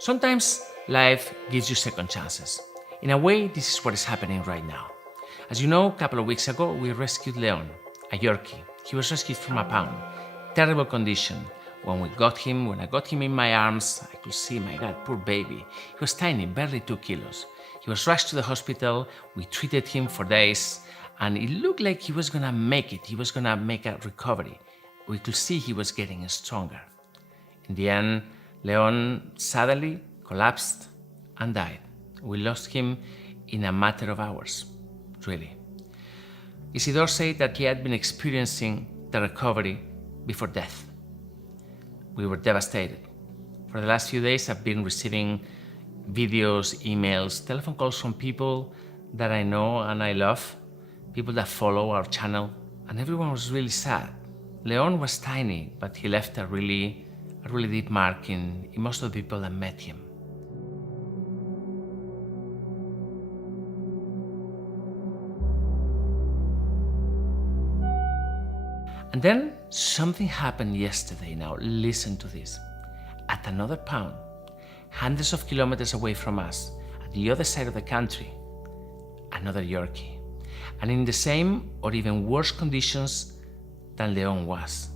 Sometimes life gives you second chances. In a way, this is what is happening right now. As you know, a couple of weeks ago, we rescued Leon, a Yorkie. He was rescued from a pound. Terrible condition. When I got him in my arms, I could see, my God, poor baby. He was tiny, barely 2 kilos. He was rushed to the hospital. We treated him for days, and it looked like he was gonna make it. He was gonna make a recovery. We could see he was getting stronger. In the end, Leon suddenly collapsed and died. We lost him in a matter of hours, really. Isidore said that he had been experiencing the recovery before death. We were devastated. For the last few days, I've been receiving videos, emails, telephone calls from people that I know and I love, people that follow our channel, and everyone was really sad. Leon was tiny, but he left a really deep mark in most of the people that met him. And then something happened yesterday. Now listen to this. At another pound, hundreds of kilometers away from us, at the other side of the country, another Yorkie. And in the same or even worse conditions than Leon was.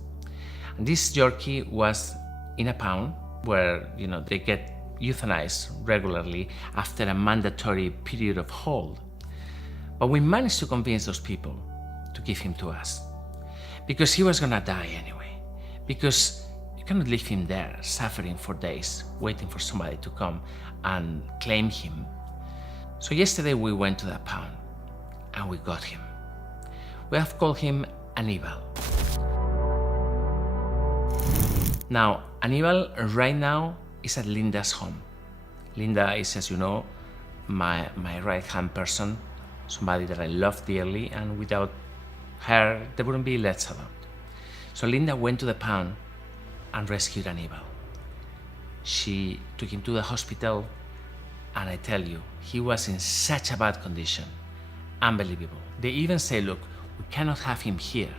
And this Yorkie was in a pound where, they get euthanized regularly after a mandatory period of hold. But we managed to convince those people to give him to us. Because he was gonna die anyway. Because you cannot leave him there, suffering for days, waiting for somebody to come and claim him. So yesterday we went to that pound and we got him. We have called him Aníbal. Now, Aníbal right now is at Linda's home. Linda is, as you know, my right-hand person, somebody that I love dearly, and without her, there wouldn't be Let's Adopt. So Linda went to the pound and rescued Aníbal. She took him to the hospital, and I tell you, he was in such a bad condition. Unbelievable. They even say, look, we cannot have him here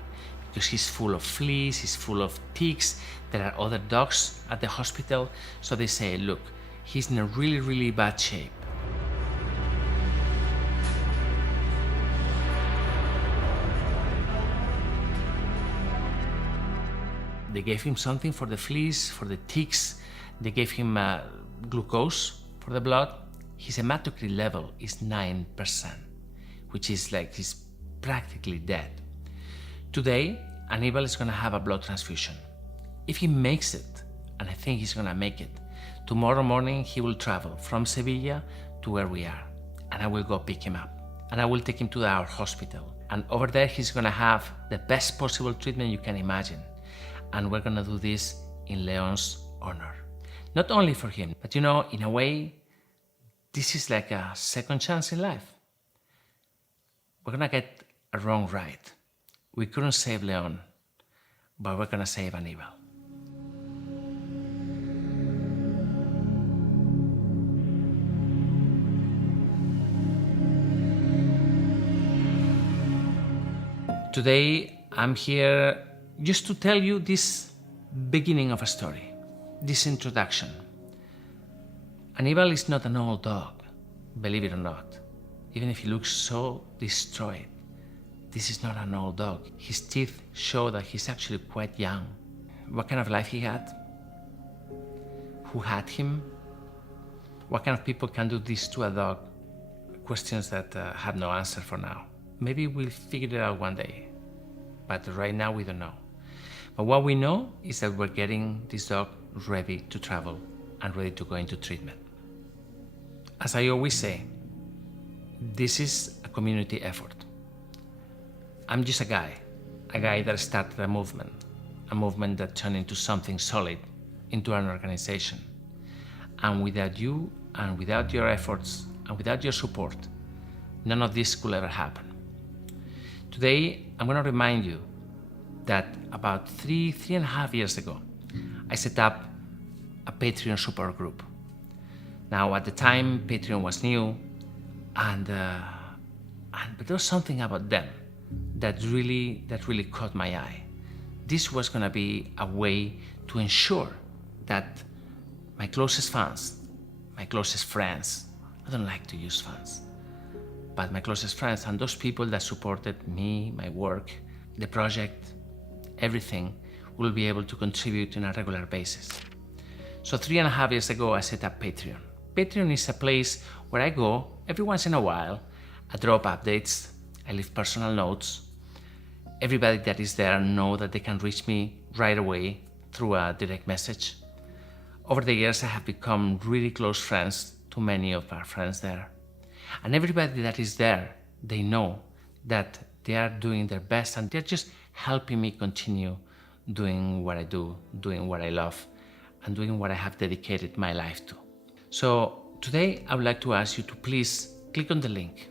because he's full of fleas, he's full of ticks. There are other dogs at the hospital. So they say, look, he's in a really bad shape. They gave him something for the fleas, for the ticks. They gave him glucose for the blood. His hematocrit level is 9%, which is like he's practically dead. Today, Aníbal is gonna have a blood transfusion. If he makes it, and I think he's gonna make it, tomorrow morning he will travel from Sevilla to where we are, and I will go pick him up. And I will take him to our hospital. And over there, he's gonna have the best possible treatment you can imagine. And we're gonna do this in Leon's honor. Not only for him, but in a way, this is like a second chance in life. We're gonna get a wrong right. We couldn't save Leon, but we're gonna save Aníbal. Today, I'm here just to tell you this beginning of a story, this introduction. Aníbal is not an old dog, believe it or not. Even if he looks so destroyed, this is not an old dog. His teeth show that he's actually quite young. What kind of life he had? Who had him? What kind of people can do this to a dog? Questions that have no answer for now. Maybe we'll figure it out one day, but right now we don't know. But what we know is that we're getting this dog ready to travel and ready to go into treatment. As I always say, this is a community effort. I'm just a guy that started a movement that turned into something solid, into an organization. And without you, and without your efforts, and without your support, none of this could ever happen. Today, I'm going to remind you that about three and a half years ago, I set up a Patreon support group. Now, at the time, Patreon was new, but there was something about them that really caught my eye. This was going to be a way to ensure that my closest fans, my closest friends. I don't like to use fans, but my closest friends and those people that supported me, my work, the project, everything, will be able to contribute on a regular basis. So 3.5 years ago, I set up Patreon. Patreon is a place where I go every once in a while. I drop updates, I leave personal notes. Everybody that is there know that they can reach me right away through a direct message. Over the years, I have become really close friends to many of our friends there. And everybody that is there, they know that they are doing their best and they're just helping me continue doing what I do, doing what I love, and doing what I have dedicated my life to. So today I would like to ask you to please click on the link.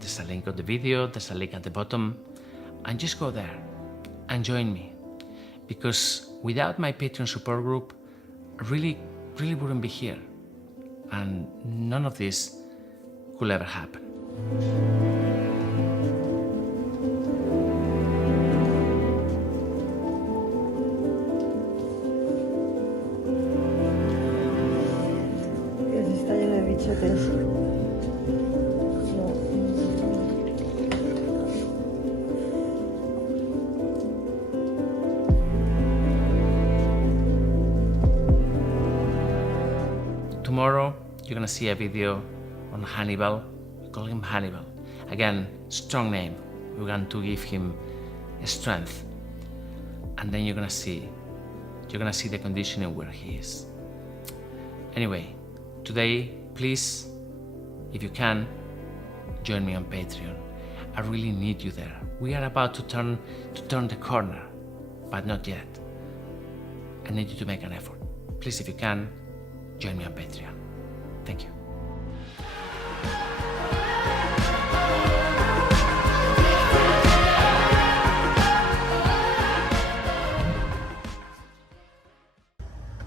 There's a link on the video, there's a link at the bottom, and just go there and join me. Because without my Patreon support group, I really wouldn't be here. And none of this could ever happen. Está lleno de bichotes. Tomorrow, you're gonna see a video on Hannibal. We call him Hannibal. Again, strong name. We're going to give him strength. And then you're gonna see the condition in where he is. Anyway, today, please, if you can, join me on Patreon. I really need you there. We are about to turn the corner, but not yet. I need you to make an effort. Please, if you can, join me on Patreon. Thank you.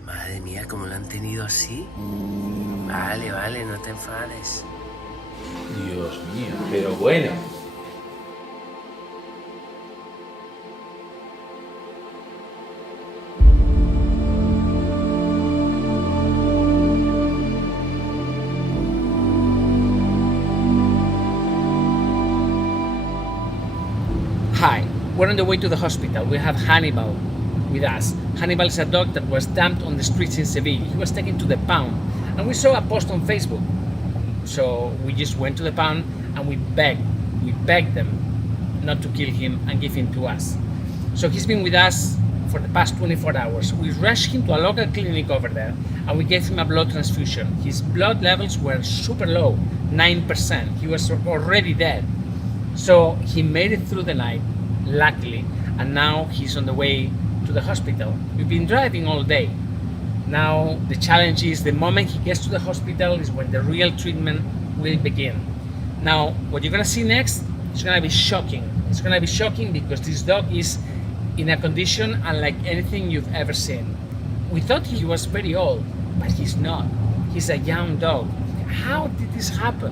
Madre mía, ¿cómo lo han tenido así? Vale, no te enfades. Dios mío, pero bueno. Hi, we're on the way to the hospital. We have Hannibal with us. Hannibal is a dog that was dumped on the streets in Seville. He was taken to the pound, and we saw a post on Facebook. So we just went to the pound and we begged them not to kill him and give him to us. So he's been with us for the past 24 hours. We rushed him to a local clinic over there and we gave him a blood transfusion. His blood levels were super low, 9%. He was already dead. So he made it through the night, luckily, and now he's on the way to the hospital. We've been driving all day. Now the challenge is the moment he gets to the hospital is when the real treatment will begin. Now what you're gonna see next is gonna be shocking. It's gonna be shocking because this dog is in a condition unlike anything you've ever seen. We thought he was very old, but he's not. He's a young dog. How did this happen?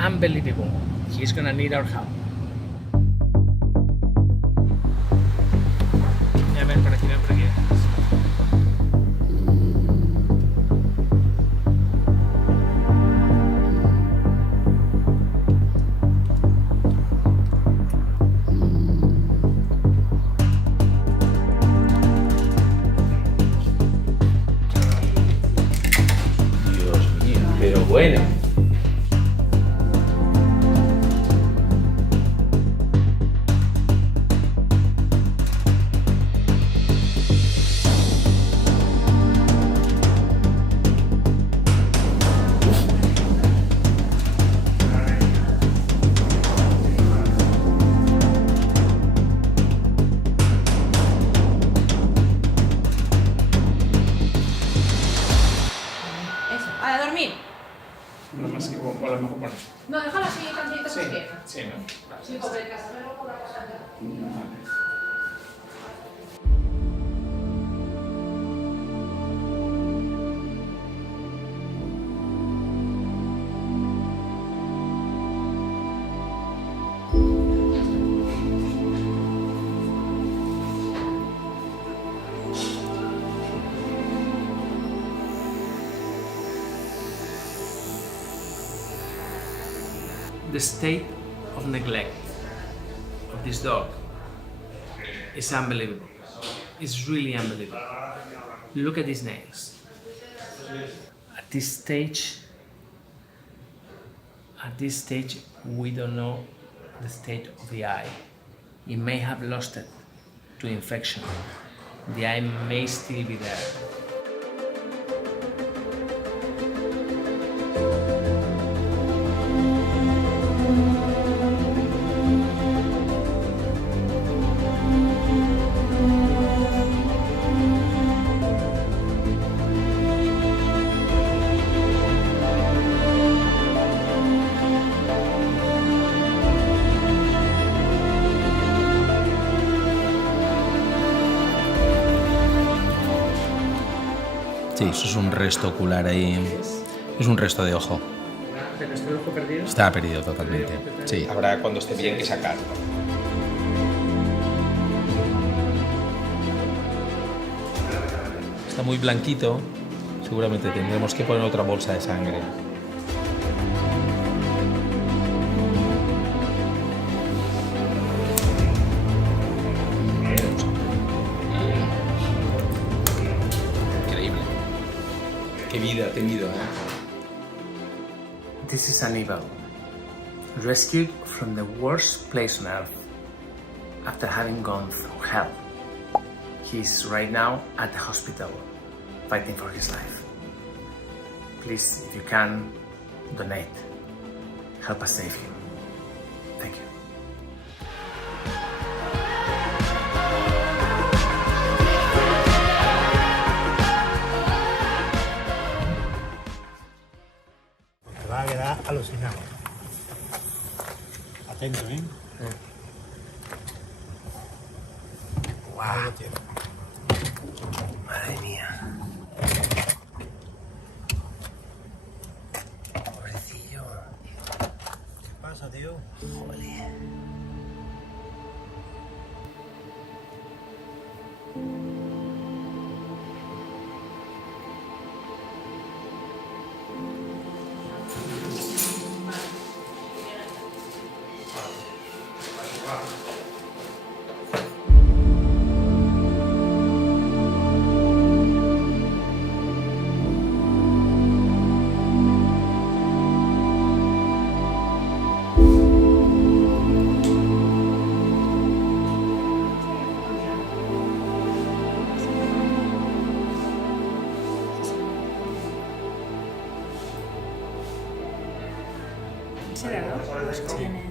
Unbelievable. He's gonna need our help. Ya ven por aquí, ven por aquí. Dios mío, pero bueno. Eso, a dormir. No más que por lo mejor poner. No, déjalo así, cansadito Sí, porque. sí, no. Vale. Sí, pobre casa, verlo por la casa. Vale. The state of neglect of this dog is unbelievable. It's really unbelievable. Look at his nails. At this stage, we don't know the state of the eye. It may have lost it to infection. The eye may still be there. Sí, eso es un resto ocular ahí. Es un resto de ojo. ¿Pero este ojo perdido? Está perdido totalmente. Sí, habrá cuando esté bien que sacarlo. Está muy blanquito. Seguramente tendremos que poner otra bolsa de sangre. Increíble. Qué vida ha tenido, ¿eh? This is Aníbal, rescued from the worst place on earth after having gone through hell. He's right now at the hospital, fighting for his life. Please, if you can, donate. Help us save him. Thank you. Te va a quedar alucinado. Atento, ¿eh? Ahí lo tienes. Madre mía. Pobrecillo. ¿Qué pasa, tío? Joder. ¿Será, no? Pues tiene.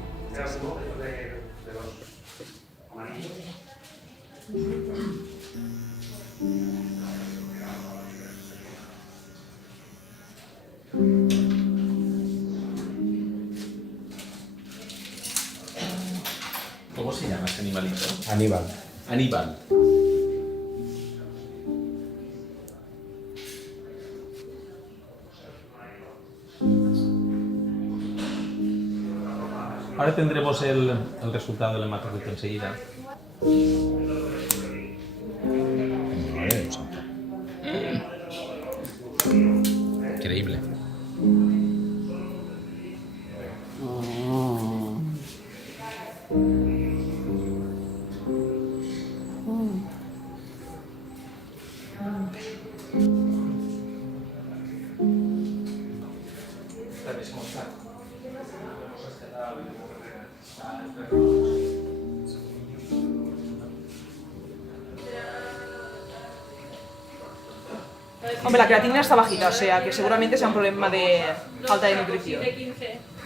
¿Cómo se llama ese animalito? Aníbal. Aníbal. Ahora tendremos el resultado del hematocrito enseguida. Increíble. Hombre, la creatinina está bajita, o sea que seguramente sea un problema de falta de nutrición.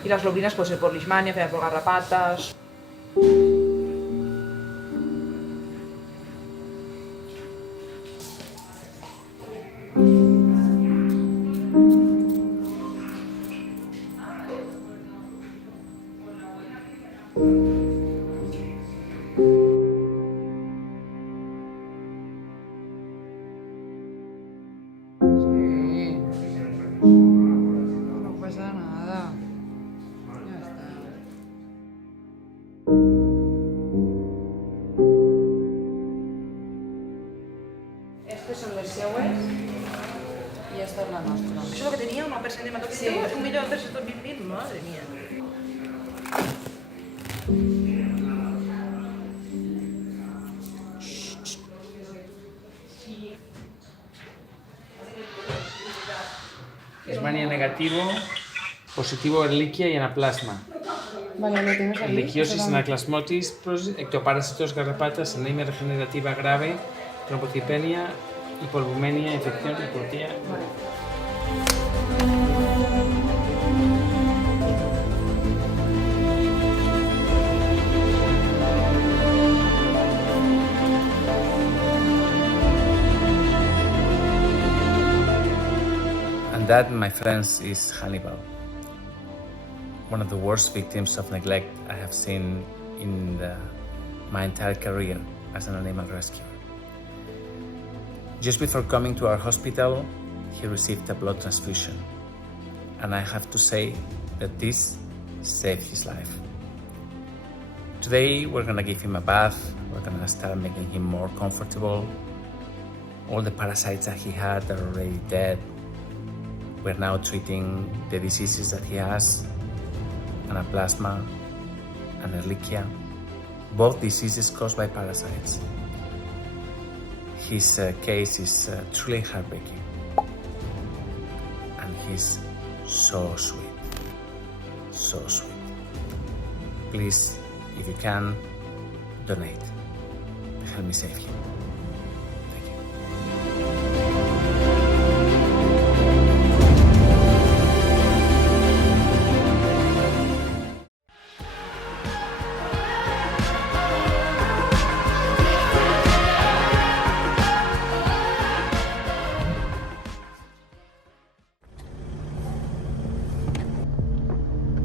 Y las globulinas puede ser por leishmania, por garrapatas. No pasa nada. Ya está. Estos son les seues. I esta és la nostra. Això és el que tenia, una percent d'hematocrito, Sí. 1.000.000 de percent tot vivint, madre mía. Leishmania negativo, positivo Ehrlichia y anaplasma. Vale, lo tienes aquí. Ehrlichiosis, anaplasmosis, ectoparásitos, garrapatas, anemia regenerativa grave, trombocitopenia, hipolumemia, infección, hipotía. And that, my friends, is Hannibal. One of the worst victims of neglect I have seen in my entire career as an animal rescuer. Just before coming to our hospital, he received a blood transfusion. And I have to say that this saved his life. Today, we're gonna give him a bath. We're gonna start making him more comfortable. All the parasites that he had are already dead. We're now treating the diseases that he has, anaplasma and Ehrlichia, both diseases caused by parasites. His case is truly heartbreaking, and he's so sweet, so sweet. Please, if you can, donate. Help me save him. Thank you.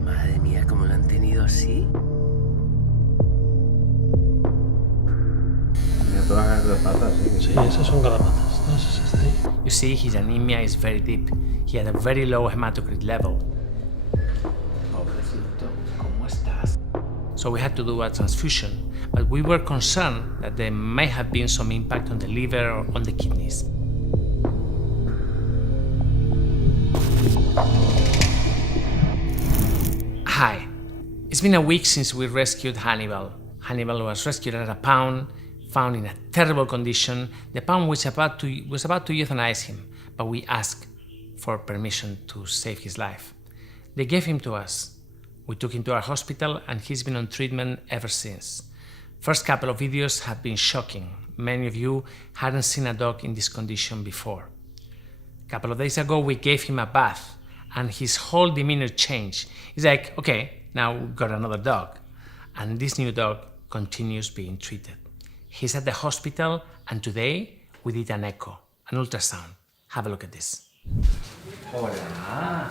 Madre mía, ¿cómo lo han tenido así? Sí, esas son garrapatas. Todas esas de ahí. You see, his anemia is very deep. He had a very low hematocrit level. Pobrecito, ¿cómo estás? So we had to do a transfusion, but we were concerned that there may have been some impact on the liver or on the kidneys. Hi, it's been a week since we rescued Hannibal. Hannibal was rescued at a pound, found in a terrible condition. The pound was about to euthanize him, but we asked for permission to save his life. They gave him to us. We took him to our hospital and he's been on treatment ever since. First couple of videos have been shocking. Many of you hadn't seen a dog in this condition before. A couple of days ago we gave him a bath and his whole demeanor changed. He's like, okay, now we've got another dog. And this new dog continues being treated. He's at the hospital and today we did an echo, an ultrasound. Have a look at this. Hola,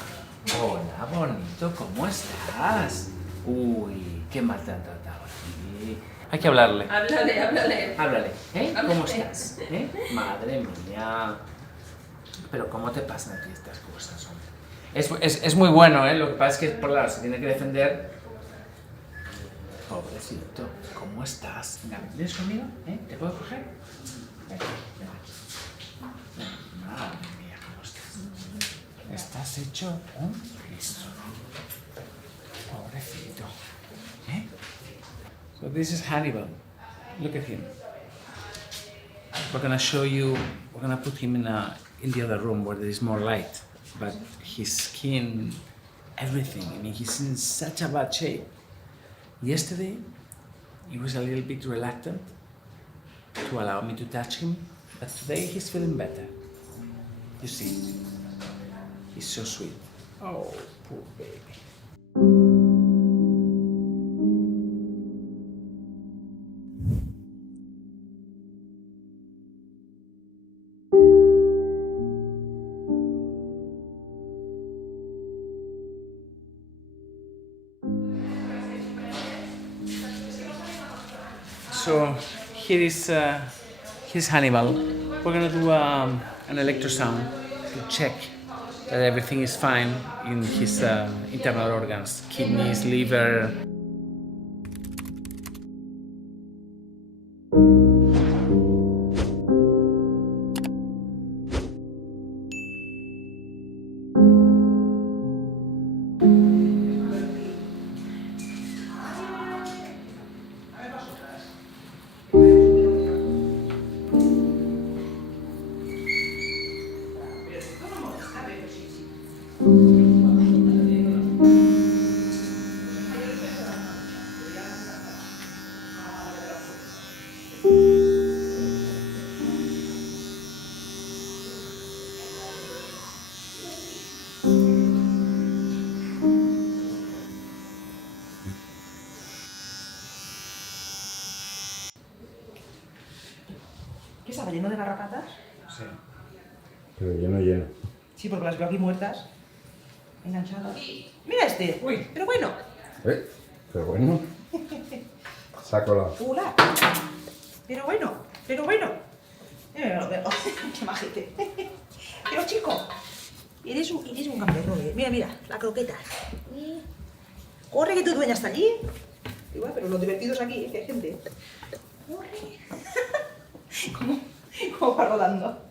hola bonito, ¿cómo estás? Uy, qué mal te han tratado aquí. Hay que hablarle. Háblale. Háblale, ¿eh? ¿Cómo estás? ¿Eh? Madre mía. Pero ¿cómo te pasan aquí estas cosas, hombre? Es muy bueno, ¿eh? Lo que pasa es que, por lado, se tiene que defender. Pobrecito, ¿cómo estás? Venga, ¿vienes conmigo? ¿Eh? ¿Te puedo coger? Venga, venga. Madre mía, ¿cómo estás? Estás hecho un Cristo. Pobrecito. ¿Eh? So this is Hannibal. Look at him. We're gonna show you, we're gonna put him in the other room where there is more light. But his skin, everything, I mean, he's in such a bad shape. Yesterday, he was a little bit reluctant to allow me to touch him, but today he's feeling better. You see, he's so sweet. Oh, poor baby. So here's Hannibal. We're gonna do an electrosound to check that everything is fine in his internal organs, kidneys, liver. estaba lleno de garrapatas. Sí. Pero lleno, lleno. Sí, porque las veo aquí muertas. Enganchadas. ¡Mira este! Uy. Pero bueno. Pero bueno. Saco la... ¡Hola! Pero bueno, pero bueno. Mira, qué majete. Pero chico, eres un gamberro, ¿eh? Mira, mira, la croqueta. Corre que tu dueña está allí. Igual, pero lo divertido es aquí, que hay gente. Corre. ¿Cómo va rodando?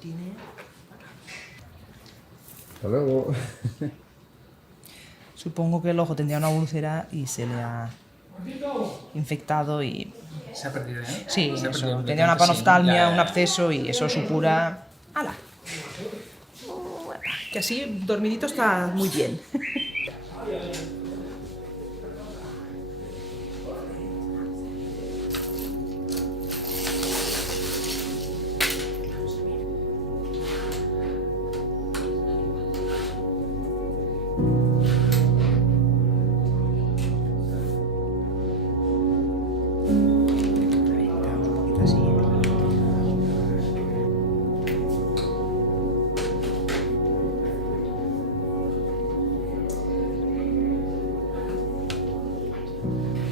Tiene... Hasta luego. Supongo que el ojo tendría una úlcera y se le ha infectado y... Se ha perdido, ¿eh? Sí, Se ha eso, perdido tenía una completamente, panoftalmia, sí. un absceso y eso supura... ¡Hala! Que así, dormidito, está muy bien.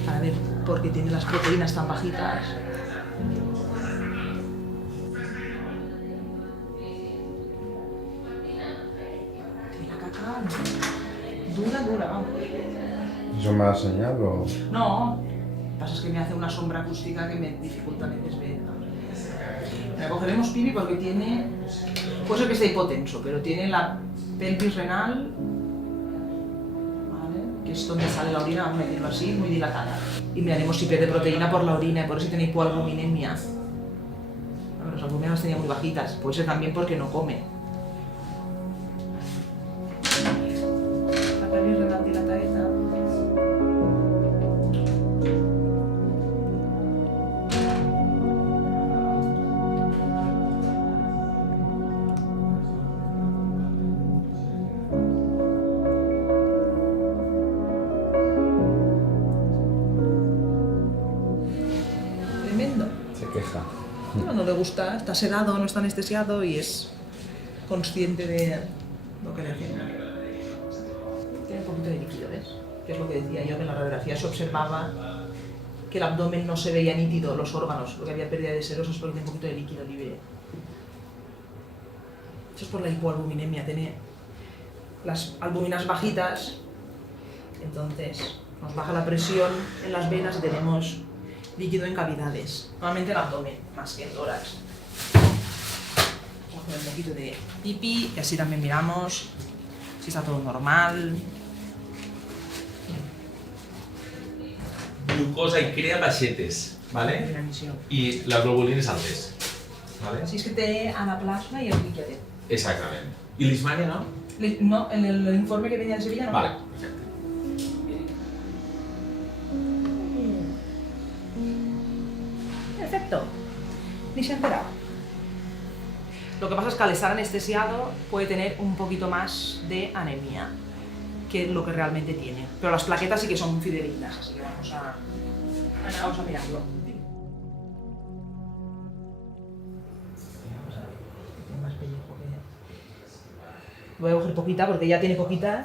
Para ver por qué tiene las proteínas tan bajitas. Tiene la caca dura, vamos. ¿Eso me da señal o...? No, lo que pasa es que me hace una sombra acústica que me dificulta a veces ver. Le cogeremos pibi porque tiene, puede ser que esté hipotenso, pero tiene la pelvis renal, ¿vale? Que es donde sale la orina, vamos a decirlo así, muy dilatada. Y miraremos si pierde proteína por la orina y por eso tiene hipoalbuminemia. Bueno, las albuminas las tenía muy bajitas, puede ser también porque no come. La pelvis renal dilatadita. Tremendo. Se queja. No le gusta, está sedado, no está anestesiado y es consciente de lo que le hacen. Tiene un poquito de líquido, ¿ves? Que es lo que decía yo, que en la radiografía se observaba que el abdomen no se veía nítido, los órganos, lo que había pérdida de serosos porque tiene un poquito de líquido libre. Eso es por la hipoalbuminemia, tiene las albuminas bajitas, entonces nos baja la presión en las venas y tenemos líquido en cavidades, normalmente el abdomen, más que el tórax. Vamos a poner un poquito de pipi y así también miramos si está todo normal. Glucosa y crea baixetes, ¿vale? Primera misión. Y las globulines altes, ¿vale? Si es que té anaplasma y el líquido. Exactament. I l'ismània, no? No, en el informe que venía de Sevilla no. Vale, perfecte. Perfecto. Ni se ha enterado. Lo que pasa es que al estar anestesiado puede tener un poquito más de anemia que lo que realmente tiene. Pero las plaquetas sí que son fidedignas, así que vamos a mirarlo. Tiene más pellejo que... Voy a coger poquita porque ya tiene poquita.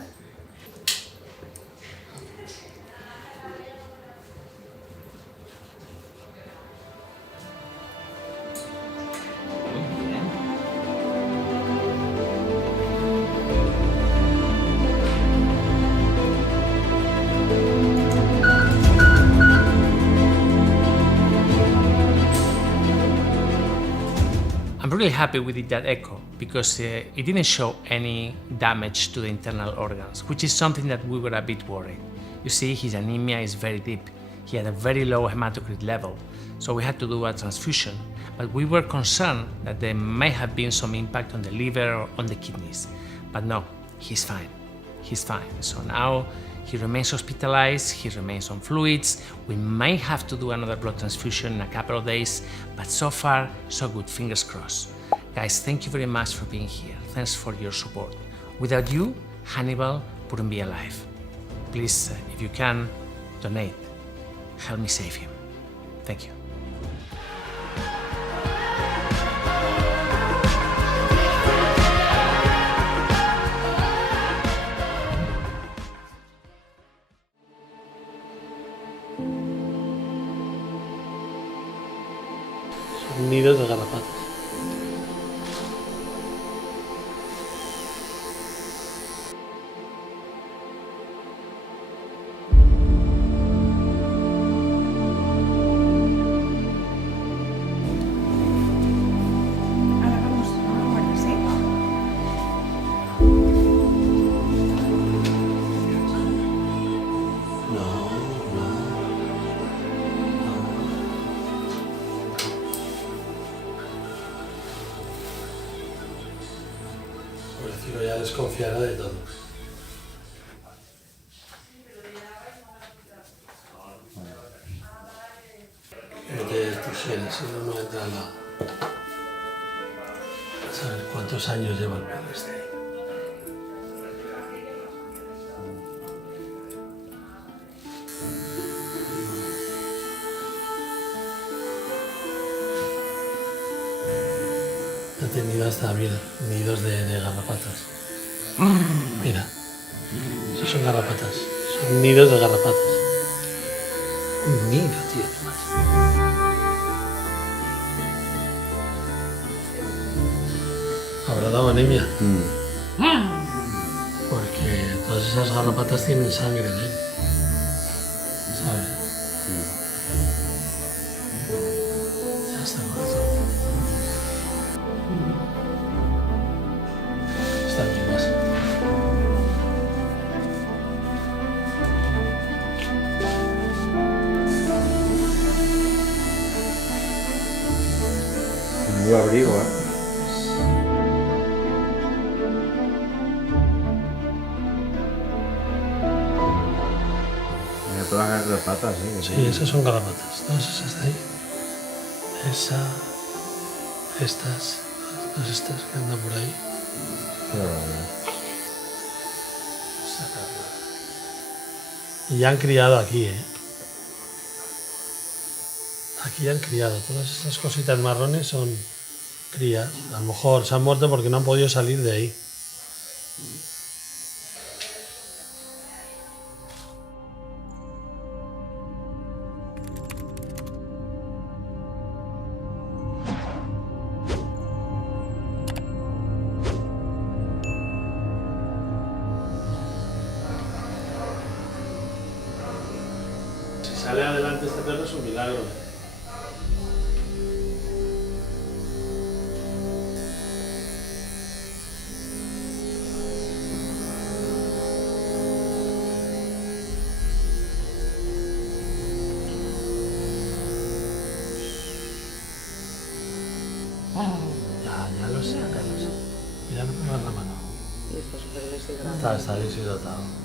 I'm really happy we did that echo because it didn't show any damage to the internal organs, which is something that we were a bit worried. You see, his anemia is very deep. He had a very low hematocrit level, so we had to do a transfusion. But we were concerned that there may have been some impact on the liver or on the kidneys. But no, he's fine. He's fine. So now he remains hospitalized, he remains on fluids. We may have to do another blood transfusion in a couple of days, but so far, so good, fingers crossed. Guys, thank you very much for being here. Thanks for your support. Without you, Hannibal wouldn't be alive. Please, if you can, donate. help me save him. Thank you. Son nidos de garrapatas. Ahora vamos a guardarse. Pobrecito, ya desconfiará de todo. Mete tijeras, si no, no entra la... ¿Sabes cuántos años lleva el perro este? Ha tenido hasta, mira, nidos de garrapatas. Mira, esos son garrapatas. Son nidos de garrapatas. Un nido, tío, además. Habrá dado anemia. Porque todas esas garrapatas tienen sangre en él. ¿Sabes? Ya está muerto. Están vivas. Menudo abrigo, ¿eh? Mira todas las garrapatas, ¿eh? Sí, esas son garrapatas. Todas esas de ahí. Esa. Estas. Todas estas que andan por ahí. Qué barbaridad. Y ya han criado aquí, ¿eh? Aquí han criado. Todas estas cositas marrones son crías. A lo mejor se han muerto porque no han podido salir de ahí. Si sale adelante este perro es un milagro. Ya lo sé, ya lo sé. Mira, no pongas la mano. Y está súper deshidratado. Está deshidratado.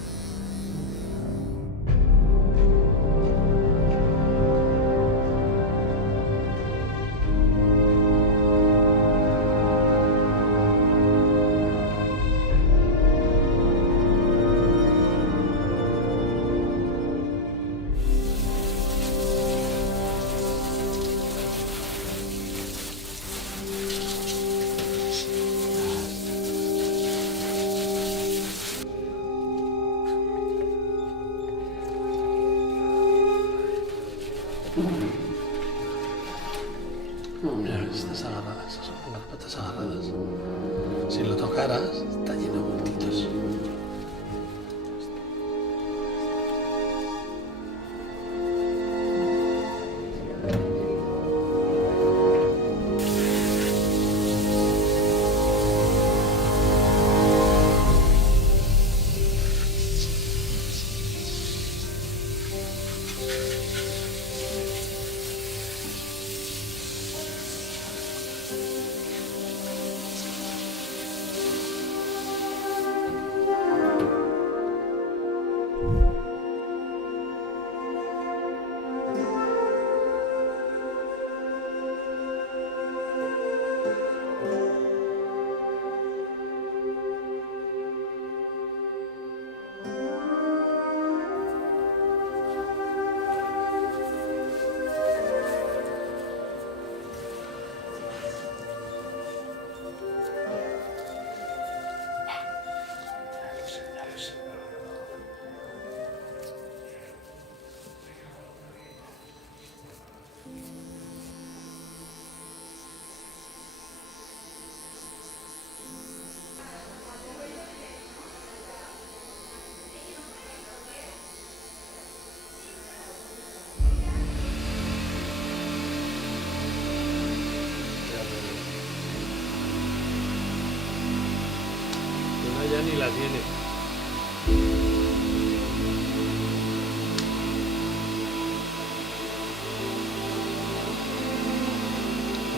la tiene.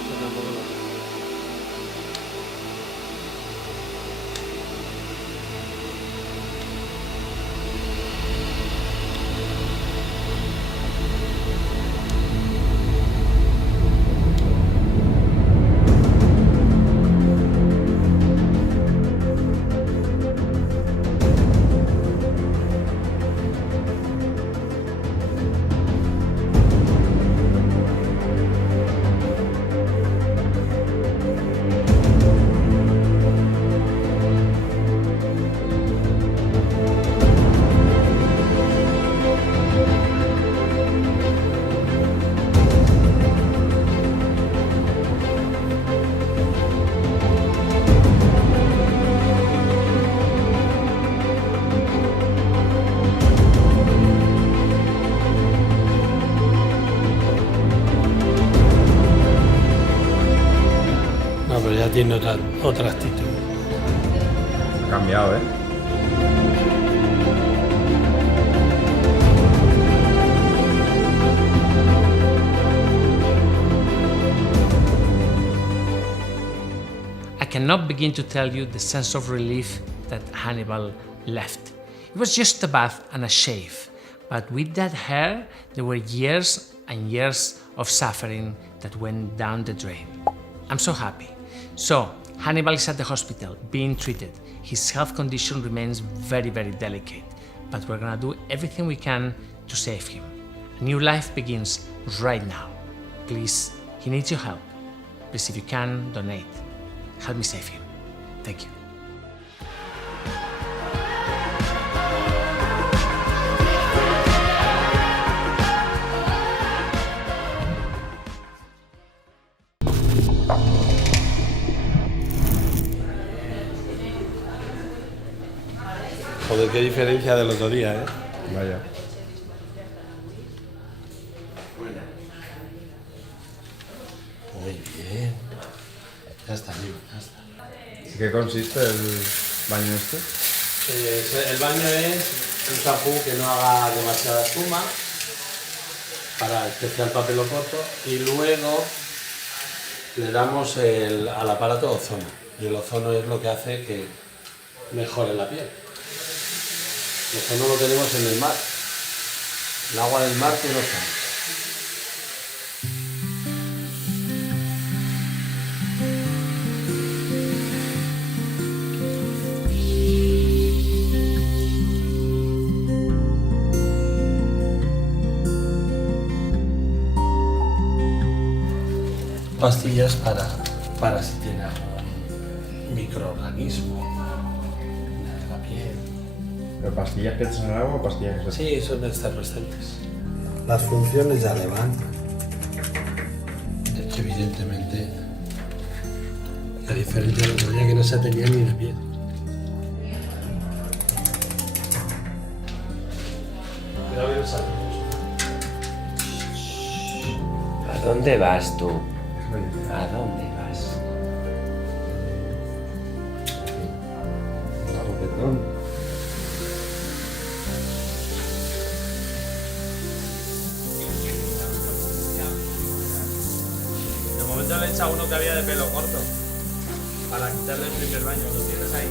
Esta tampoco la tiene. No, pero ya tiene otra actitud. Ha cambiado, ¿eh? I cannot begin to tell you the sense of relief that Hannibal left. It was just a bath and a shave, but with that hair, there were years and years of suffering that went down the drain. I'm so happy. So, Hannibal is at the hospital, being treated. His health condition remains very, very delicate, but we're gonna do everything we can to save him. A new life begins right now. Please, he needs your help. Please, if you can, donate. Help me save him. Thank you. Joder, qué diferencia del otro día, ¿eh? Vaya. Muy bien. Ya está, amigo, ya está. ¿Y qué consiste el baño este? El baño es un champú que no haga demasiada espuma, para especial papel corto, y luego le damos al aparato ozono. Y el ozono es lo que hace que mejore la piel. El ozono lo tenemos en el mar. El agua del mar tiene ozono. Pastillas para si tiene algún microorganismo en la piel. ¿Pero pastillas que echas en el agua o pastillas que se... Sí, son efervescentes. Las funciones ya le van. Es que evidentemente la diferencia del otro día que no se tenía ni la piel. Cuidado que no salga. ¿A dónde vas tú? ¿A dónde vas? Guapetón. De momento le he echado uno que había de pelo corto. Para quitarle el primer baño. ¿Lo tienes ahí?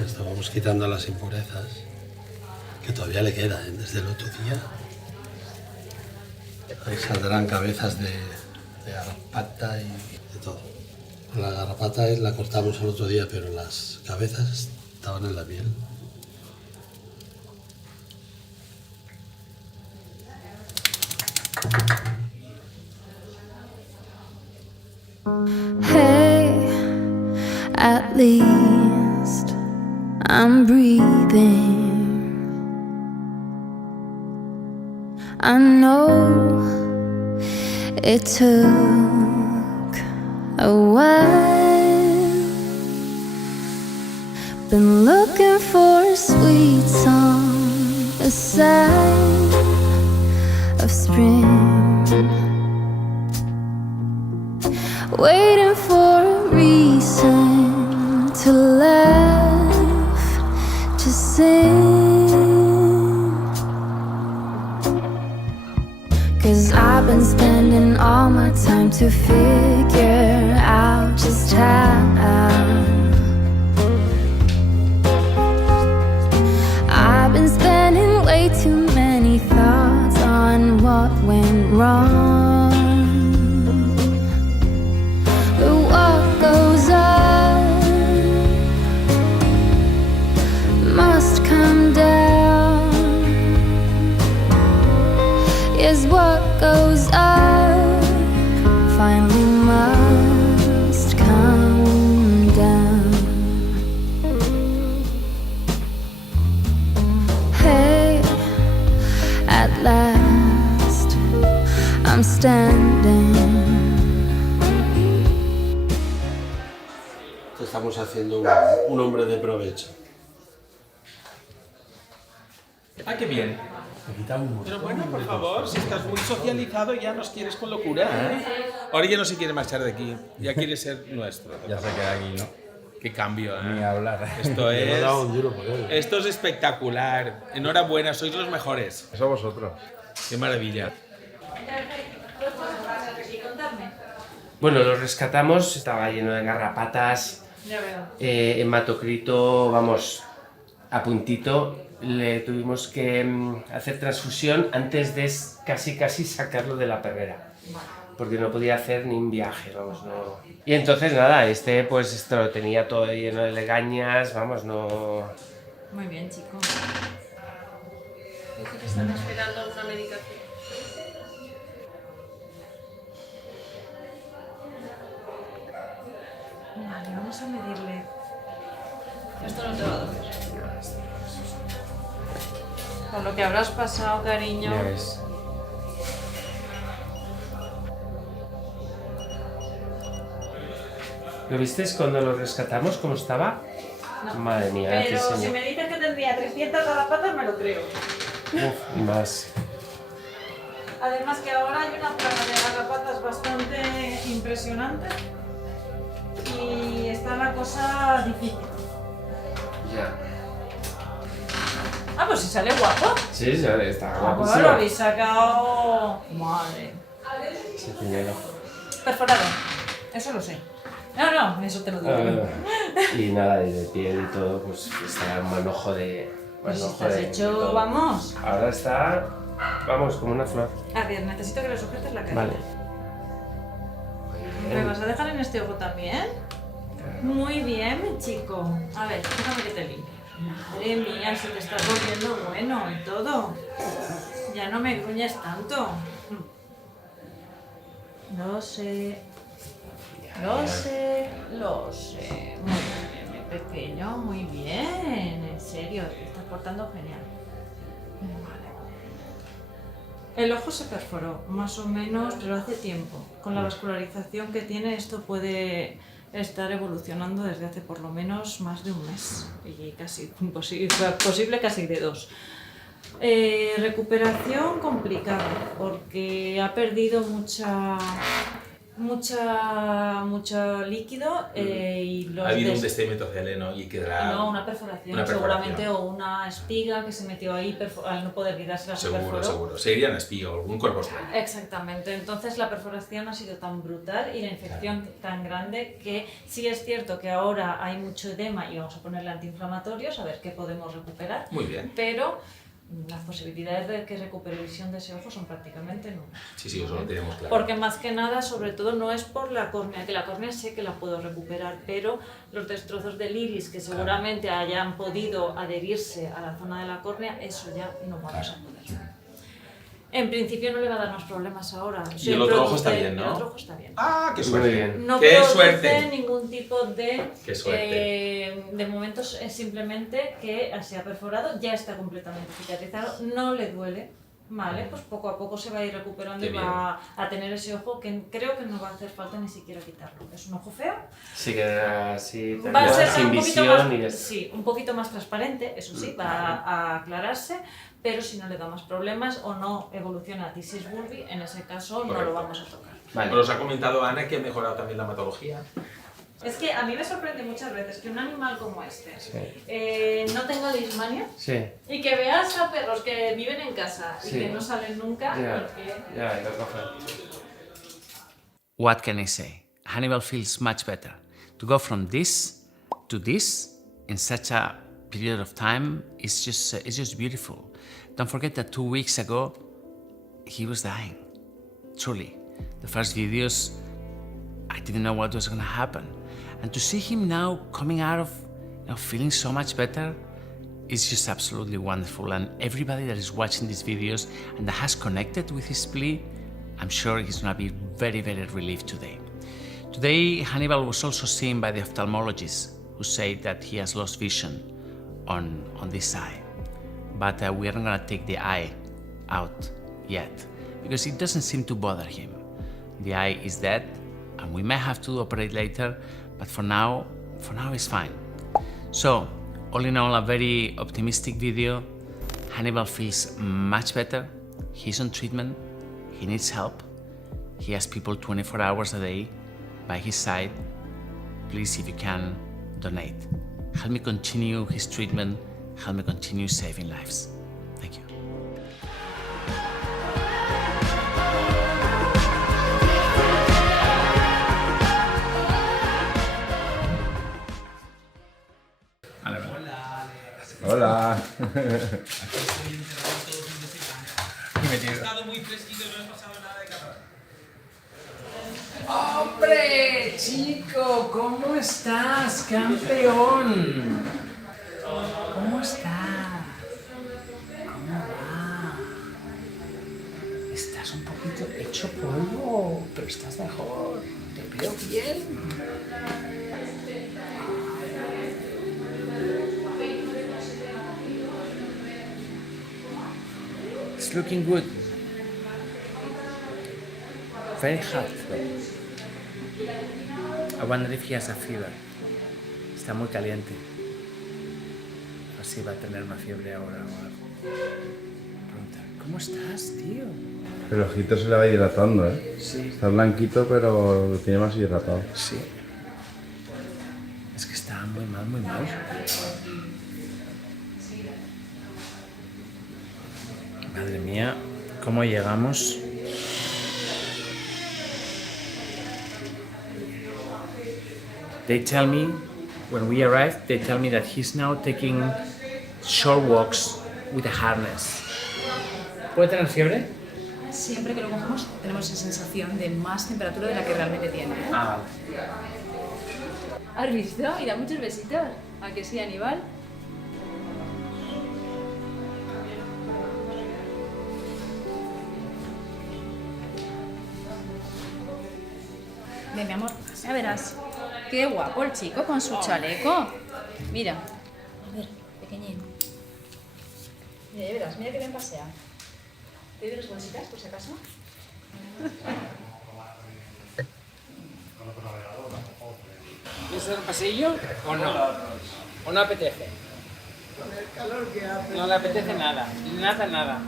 Estábamos quitando las impurezas, que todavía le quedan desde el otro día. Ahí saldrán cabezas de garrapata y de todo. La garrapata la cortamos el otro día, pero las cabezas estaban en la piel. Hey, at least I'm breathing. I know it took a while. Been looking for a sweet song, a sign of spring. Waiting for a reason to laugh, to sing. 'Cause I've been spending all my time to figure out just how. I've been spending way too many thoughts on what went wrong. But what goes on must come down. Yes, what goes up finally must come down. Hey, at last I'm standing. Estamos haciendo un hombre de provecho. Ah, qué bien. Me quita un montón. Pero bueno, por favor, si estás muy socializado ya nos quieres con locura, ¿eh? Ahora ya no se quiere marchar de aquí, ya quiere ser nuestro. Ya se queda aquí, ¿no? Qué cambio, ¿eh? Ni hablar. Esto Yo no he dado un duro por él. Esto es espectacular. Enhorabuena, sois los mejores. Eso vosotros. Qué maravilla. Bueno, lo rescatamos, estaba lleno de garrapatas, hematocrito, vamos, a puntito. Le tuvimos que hacer transfusión antes de casi sacarlo de la perrera, porque no podía hacer ni un viaje, vamos, no. Y entonces nada, pues esto lo tenía todo lleno de legañas, vamos, no. Muy bien, chico. Dice que están esperando una medicación. Vale, vamos a medirle. Esto no te va a doler. Con lo que habrás pasado, cariño. Ya ves. ¿Lo visteis cuando lo rescatamos? ¿Cómo estaba? No. Madre mía, qué Pero si señor. me dices que tendría 300 garrapatas, me lo creo. Uf, y más. Además que ahora hay una plaga de garrapatas bastante impresionante y está la cosa difícil. Ya. Ah, pues si sale guapo. Sí, ya está Ah, pues lo guapísimo. habéis sacado... Madre. Sí, primero. Perforado. Eso lo sé. No, eso te lo digo yo. Y nada, y de piel y todo, pues está un manojo de... Pues si manojo estás de hecho, todo. vamos. Ahora está, vamos, como una flor. A ver, necesito que le sujetes la cara. Vale. ¿Me vas a dejar en este ojo también? Muy bien, mi chico. A ver, déjame que te limpie. Madre mía, se te está volviendo bueno y todo. Ya no me gruñes tanto. Lo sé. Lo sé. Muy bien, mi pequeño, muy bien. En serio, te estás portando genial. Vale. El ojo se perforó, más o menos, pero hace tiempo. Con la vascularización que tiene, esto puede estar evolucionando desde hace por lo menos más de un mes. Y casi posible casi de 2. Recuperación complicada, porque ha perdido mucho líquido y los Ha habido un desteme metoceleno y quedará... No, una perforación, una perforación. seguramente, o una espiga que se metió ahí al no poder quitarse la perforó. Seguro. Seguiría en espío, algún cuerpo extraño. Exactamente, entonces la perforación ha sido tan brutal y la infección tan grande que sí es cierto que ahora hay mucho edema y vamos a ponerle antiinflamatorios a ver qué podemos recuperar. Muy bien. Pero las posibilidades de que recupere visión de ese ojo son prácticamente nulas. Sí, eso lo tenemos claro. Porque más que nada, sobre todo, no es por la córnea, que la córnea sé que la puedo recuperar, pero los destrozos del iris que seguramente hayan podido adherirse a la zona de la córnea, eso ya no vamos a poder. En principio no le va a dar más problemas ahora. Y el otro ojo está bien, ¿no? El otro ojo está bien. ¡Ah, qué suerte! Muy bien. No ¡Qué produce suerte! ningún tipo de... ¡Qué suerte! de momento es simplemente que se ha perforado, ya está completamente cicatrizado, no le duele, ¿vale? Pues poco a poco se va a ir recuperando Qué y va a tener ese ojo que creo que no va a hacer falta ni siquiera quitarlo. Es un ojo feo. Sí, quedará así, Va a ser sin un poquito visión más, y ya. sí, un poquito más transparente, eso sí, va a aclararse, pero si no le da más problemas o no evoluciona a tisis bulbi, en ese caso no Correcto. lo vamos a tocar. Vale. Nos ha comentado Ana que ha mejorado también la hematología. Es que a mí me sorprende muchas veces que un animal como este Sí. no tenga leishmania Sí. y que veas a perros que viven en casa y Sí. que no salen nunca Ya, y que... ya, lo coge. What can I say? Hannibal feels much better. To go from this to this in such a period of time is just beautiful. Don't forget that 2 weeks ago he was dying. Truly, the first videos I didn't know what was going to happen, and to see him now coming out of, feeling so much better is just absolutely wonderful. And everybody that is watching these videos and that has connected with his plea, I'm sure he's going to be very, very relieved today. Today, Hannibal was also seen by the ophthalmologist who said that he has lost vision on this eye. But we are not going to take the eye out yet because it doesn't seem to bother him. The eye is dead and we may have to operate later, but for now it's fine. So, all in all, a very optimistic video. Hannibal feels much better. He's on treatment. He needs help. He has people 24 hours a day by his side. Please, if you can, donate. Help me continue his treatment. Help me continue saving lives. Thank you. Hola. He estado muy fresquito, no has pasado nada de calor. ¡Hombre, chico! ¿Cómo estás, campeón? ¿Cómo estás? ¿Cómo va? Estás un poquito hecho polvo, pero estás mejor. Te veo bien. It's looking good. Very hot though. I wonder if he has a fever. Está muy caliente. A ver si va a tener una fiebre ahora o algo. Pregunta, ¿cómo estás, tío? El ojito se le va hidratando, ¿eh? Sí. Está blanquito, pero lo tiene más hidratado. Sí. Es que está muy mal, muy mal. Madre mía, ¿cómo llegamos? They tell me, when we arrived, they tell me that he's now taking short walks with a harness. ¿Puede tener fiebre? Siempre que lo cogemos tenemos esa sensación de más temperatura de la que realmente tiene. Ah, ¿Has visto? Y da muchos besitos. ¿A que sí, Aníbal? Ven, mi amor, ya verás. Qué guapo el chico con su chaleco. Mira. A ver, pequeñín. Mira, ya verás, mira que bien pasea. ¿Te doy unas bolsitas, por si acaso? ¿Quieres hacer un pasillo o no? ¿O no apetece? Con el calor que hace. No le apetece nada, nada, nada.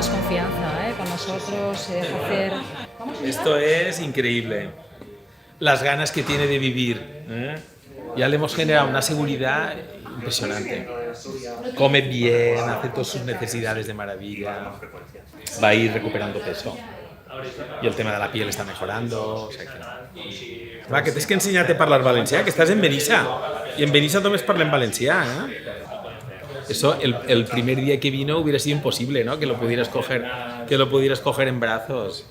más confianza con nosotros, se deja hacer. ¿Vamos a Esto es increíble. Las ganas que tiene de vivir. Ya le hemos generado una seguridad impresionante. Come bien, hace todas sus necesidades de maravilla. Va a ir recuperando peso. Y el tema de la piel está mejorando. O sea que... Va, que tens que ensenyar-te a parlar valencià, que estàs en Benissa. Y en Benissa només parlem valencià, Eso, el primer día que vino hubiera sido imposible, ¿no? Que lo pudieras coger en brazos.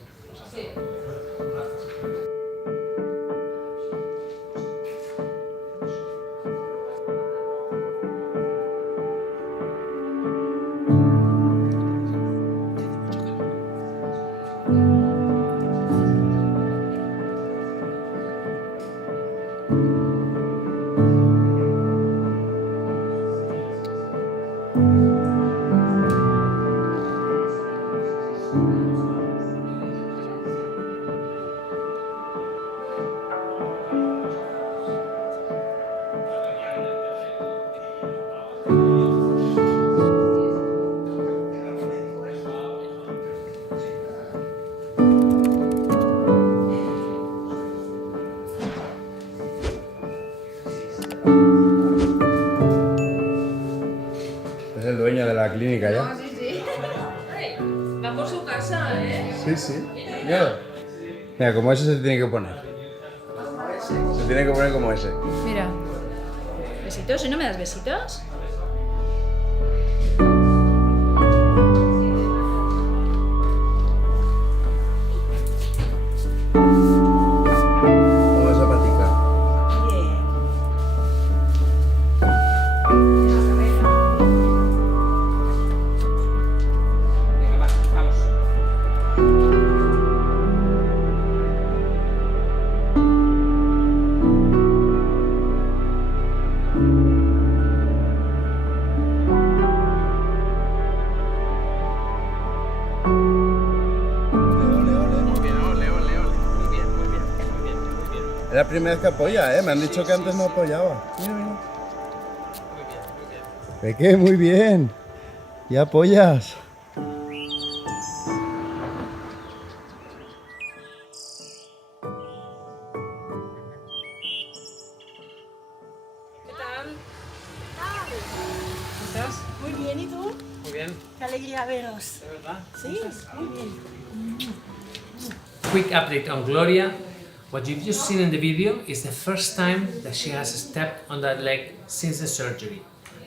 Es el dueño de la clínica ya. Sí, sí. Va por su casa, Sí, sí. Mira. Mira, como ese se tiene que poner. Se tiene que poner como ese. Mira. ¿Besitos? ¿Y no me das besitos? Toma esa patica. Es la primera vez que apoya, Me han dicho que antes no apoyaba. Mira, mira. Peque, muy bien. Ya apoyas. ¿Qué tal? ¿Estás? Muy bien, ¿y tú? Muy bien. Qué alegría veros. ¿De verdad? Sí, muy bien. Quick update on Gloria. What you've just seen in the video is the first time that she has stepped on that leg since the surgery.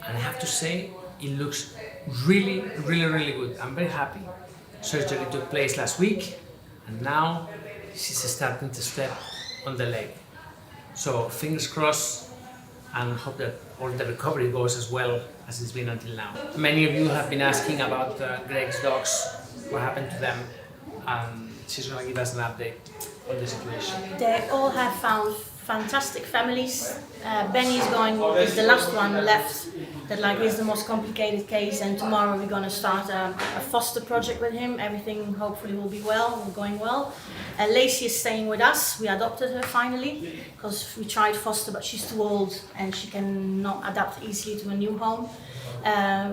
And I have to say, it looks really, really, really good. I'm very happy. Surgery took place last week, and now she's starting to step on the leg. So fingers crossed, and hope that all the recovery goes as well as it's been until now. Many of you have been asking about Greg's dogs, what happened to them, and she's going to give us an update on the situation. They all have found fantastic families. Benny is the last one left that is the most complicated case, and tomorrow we're going to start a foster project with him. Everything hopefully will be going well. Lacey is staying with us. We adopted her finally because we tried foster, but she's too old and she cannot adapt easily to a new home.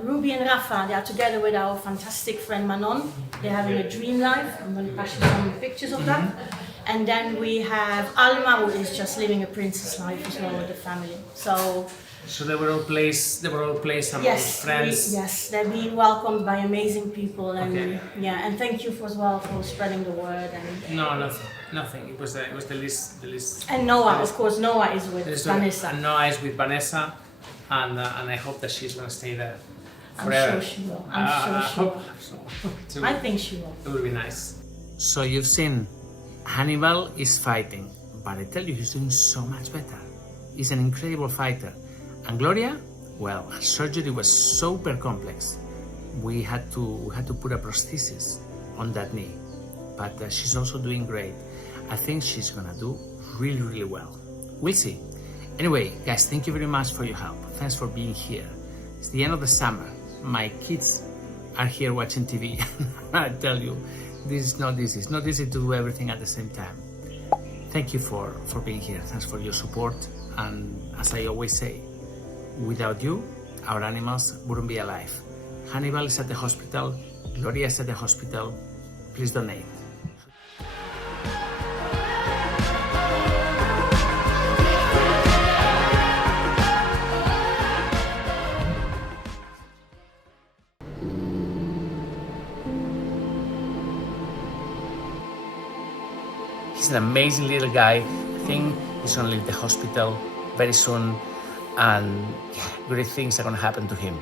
Ruby and Rafa, they are together with our fantastic friend Manon. They're having a dream life. I'm going to pass you some pictures of that. And then we have Alma, who is just living a princess life as well with the family. So they were all placed among friends. Yes, they're being welcomed by amazing people, and Okay. yeah, and thank you as well for spreading the word. And No, nothing. It was the least. and Noah, of course, Noah is with Vanessa. And Noah is with Vanessa, and I hope that she's gonna stay there I'm forever. sure she will. I'm sure she will. So I think she will. it will be nice. So you've seen, Hannibal is fighting, but I tell you, he's doing so much better. He's an incredible fighter. And Gloria, well, her surgery was super complex. We had to put a prosthesis on that knee, but she's also doing great. I think she's gonna do really, really well. We'll see. Anyway, guys, thank you very much for your help. Thanks for being here. It's the end of the summer. My kids are here watching TV. I tell you, this is not easy. It's not easy to do everything at the same time. Thank you for being here. Thanks for your support. And as I always say, without you, our animals wouldn't be alive. Hannibal is at the hospital Gloria's at the hospital. Please donate. He's an amazing little guy. I think he's gonna leave the hospital very soon, and great things are gonna happen to him.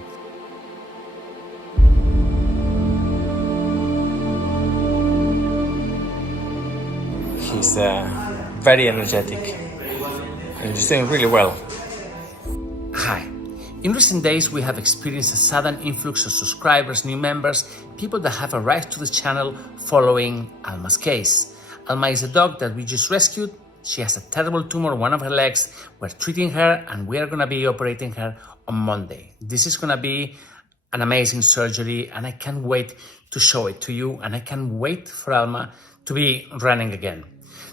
He's very energetic and he's doing really well. Hi. In recent days, we have experienced a sudden influx of subscribers, new members, people that have arrived to the channel following Alma's case. Alma is a dog that we just rescued. She has a terrible tumor on one of her legs. We're treating her and we are going to be operating her on Monday. This is going to be an amazing surgery and I can't wait to show it to you, and I can't wait for Alma to be running again.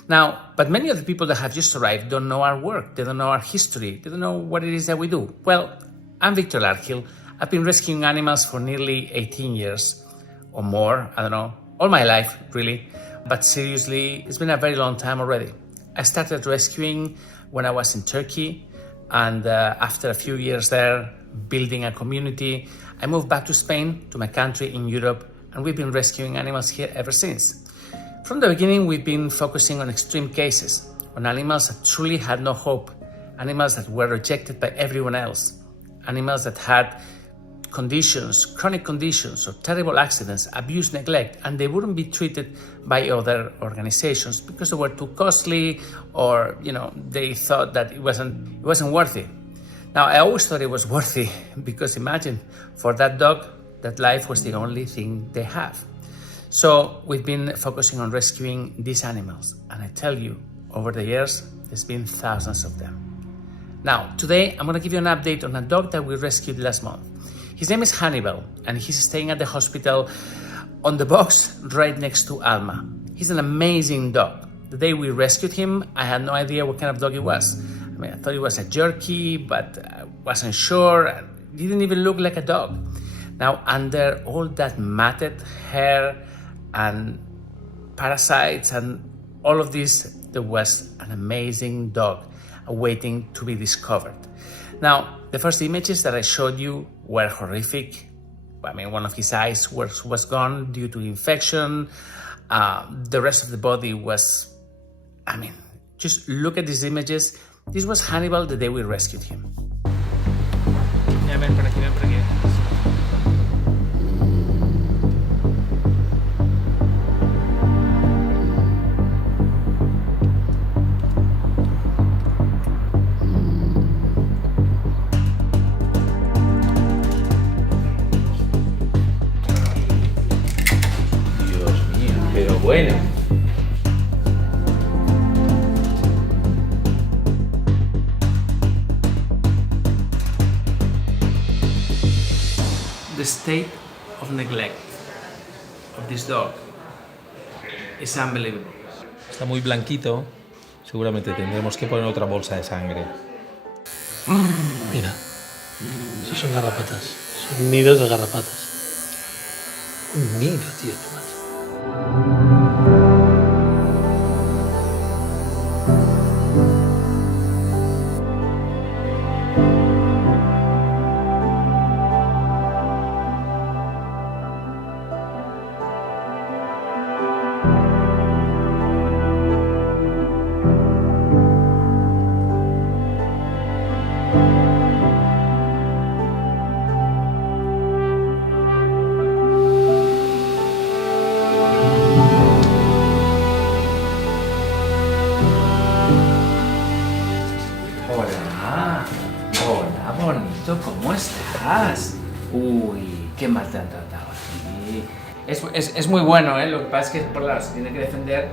Now, but many of the people that have just arrived don't know our work, they don't know our history, they don't know what it is that we do. Well, I'm Victor Largil. I've been rescuing animals for nearly 18 years or more, I don't know, all my life really, but seriously, it's been a very long time already. I started rescuing when I was in Turkey, and after a few years there, building a community, I moved back to Spain, to my country in Europe, and we've been rescuing animals here ever since. From the beginning, we've been focusing on extreme cases, on animals that truly had no hope, animals that were rejected by everyone else, animals that had conditions, chronic conditions, or terrible accidents, abuse, neglect, and they wouldn't be treated by other organizations because they were too costly, or they thought that it wasn't worthy. Now, I always thought it was worthy because imagine, for that dog, that life was the only thing they have. So we've been focusing on rescuing these animals, and I tell you, over the years, there's been thousands of them. Now, today, I'm going to give you an update on a dog that we rescued last month. His name is Hannibal, and he's staying at the hospital on the box right next to Alma. He's an amazing dog. The day we rescued him, I had no idea what kind of dog he was. I mean, I thought he was a jerky, but I wasn't sure. He didn't even look like a dog. Now, under all that matted hair and parasites and all of this, there was an amazing dog awaiting to be discovered. Now, the first images that I showed you were horrific. I mean, one of his eyes was gone due to infection. The rest of the body was, just look at these images. This was Hannibal the day we rescued him. Ya ven por aquí, ven por aquí. Pero bueno. The state of neglect of this dog is unbelievable. Está muy blanquito. Seguramente tendremos que poner otra bolsa de sangre. Mira, esos son garrapatas. Son nidos de garrapatas. Un nido, tío, tu madre. Hola, bonito, ¿cómo estás? Uy, qué mal te han tratado aquí. Es muy bueno, ¿eh? Lo que pasa es que, claro, se tiene que defender.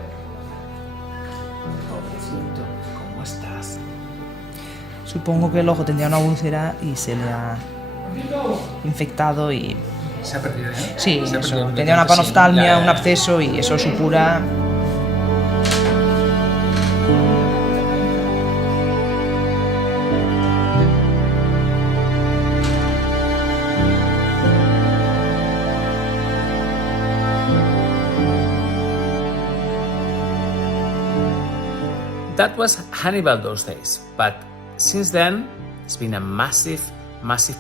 Pobrecito, ¿cómo estás? Supongo que el ojo tendría una úlcera y se le ha infectado y... Se ha perdido, ¿eh? Sí, eso, tenía una panoftalmia, un absceso y eso supura. that was Hannibal those days, but since then, it's been a massive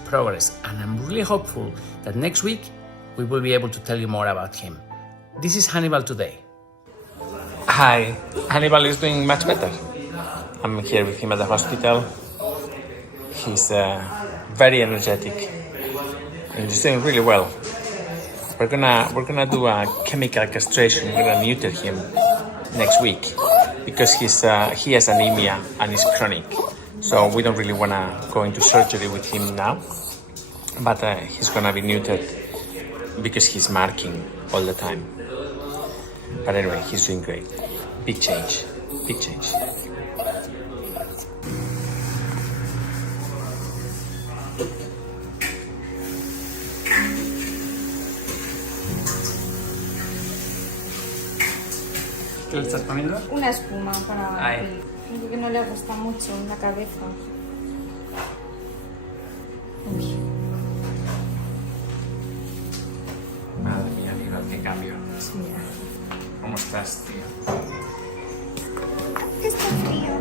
progress, and I'm really hopeful that next week we will be able to tell you more about him. This is Hannibal today. Hi, Hannibal is doing much better. I'm here with him at the hospital. He's very energetic and he's doing really well. We're gonna do a chemical castration. We're gonna neuter him next week because he has anemia and it's chronic. So we don't really wanna go into surgery with him now. But he's gonna be neutered because he's marking all the time. But anyway, he's doing great. Big change. ¿Qué le estás poniendo? Una espuma para Ahí. él. Creo que no le gusta mucho en la cabeza. Uy. Madre mía, Aníbal, qué cambio. Sí. ¿Cómo estás, tío? Está frío.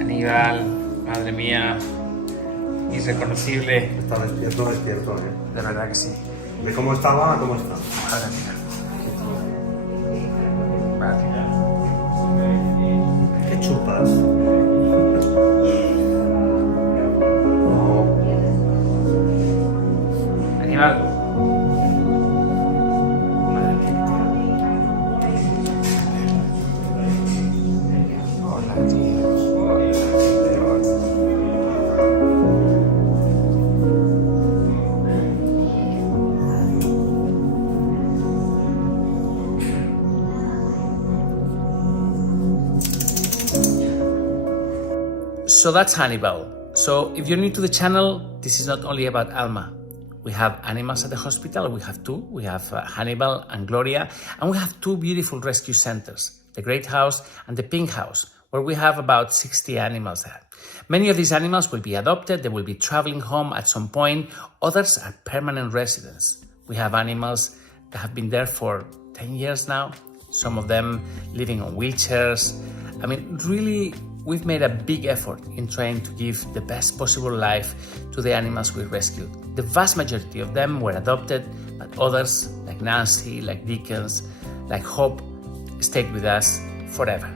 Aníbal, madre mía, irreconocible. Está despierto, De verdad que sí. De cómo estaba a cómo está. Madre mía. ¿Qué chupas? Aníbal. Hola, tío. So that's Hannibal. So if you're new to the channel, this is not only about Alma. We have animals at the hospital. We have two. We have Hannibal and Gloria. And we have two beautiful rescue centers, the Great House and the Pink House, where we have about 60 animals there. Many of these animals will be adopted. They will be traveling home at some point. Others are permanent residents. We have animals that have been there for 10 years now. Some of them living on wheelchairs. I mean, really, we've made a big effort in trying to give the best possible life to the animals we rescued. The vast majority of them were adopted, but others, like Nancy, like Dickens, like Hope, stayed with us forever.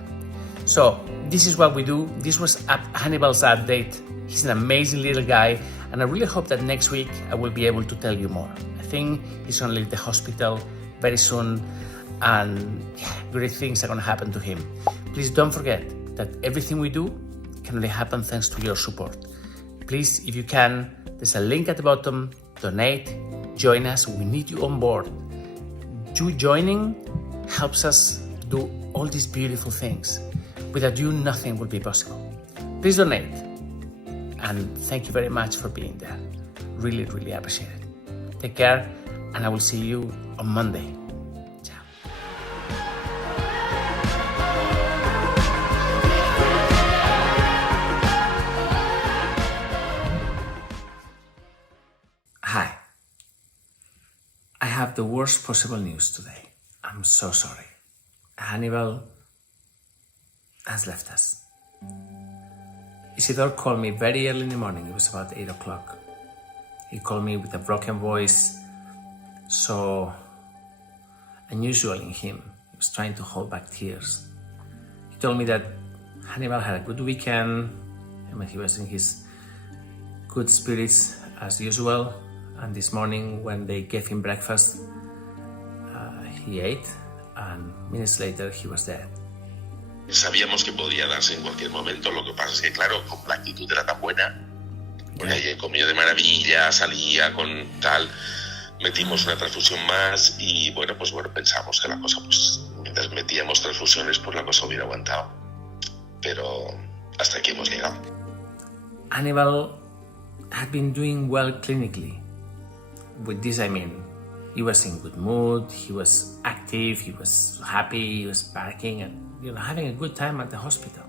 So this is what we do. This was Hannibal's update. He's an amazing little guy, and I really hope that next week I will be able to tell you more. I think he's going to leave the hospital very soon, and great things are going to happen to him. Please don't forget that everything we do can only happen thanks to your support. Please, if you can, there's a link at the bottom. Donate, join us. We need you on board. You joining helps us do all these beautiful things. Without you, nothing will be possible. Please donate. And thank you very much for being there. Really, really appreciate it. Take care, and I will see you on Monday. Hi. I have the worst possible news today. I'm so sorry. Hannibal has left us. Isidore called me very early in the morning. It was about 8 o'clock. He called me with a broken voice, so unusual in him. He was trying to hold back tears. He told me that Hannibal had a good weekend. I mean, he was in his good spirits as usual. And this morning, when they gave him breakfast, he ate, and minutes later he was dead. Sabíamos que podía darse en cualquier momento, lo que pasa es que, claro, como la actitud era tan buena, porque ayer comió de maravilla, salía con tal, metimos una transfusión más y bueno, pensamos que la cosa, mientras metíamos transfusiones, pues la cosa hubiera aguantado. Pero hasta aquí hemos llegado. Hannibal had been doing well clinically. With this I mean, He was in good mood, he was active, he was happy, he was barking and having a good time at the hospital.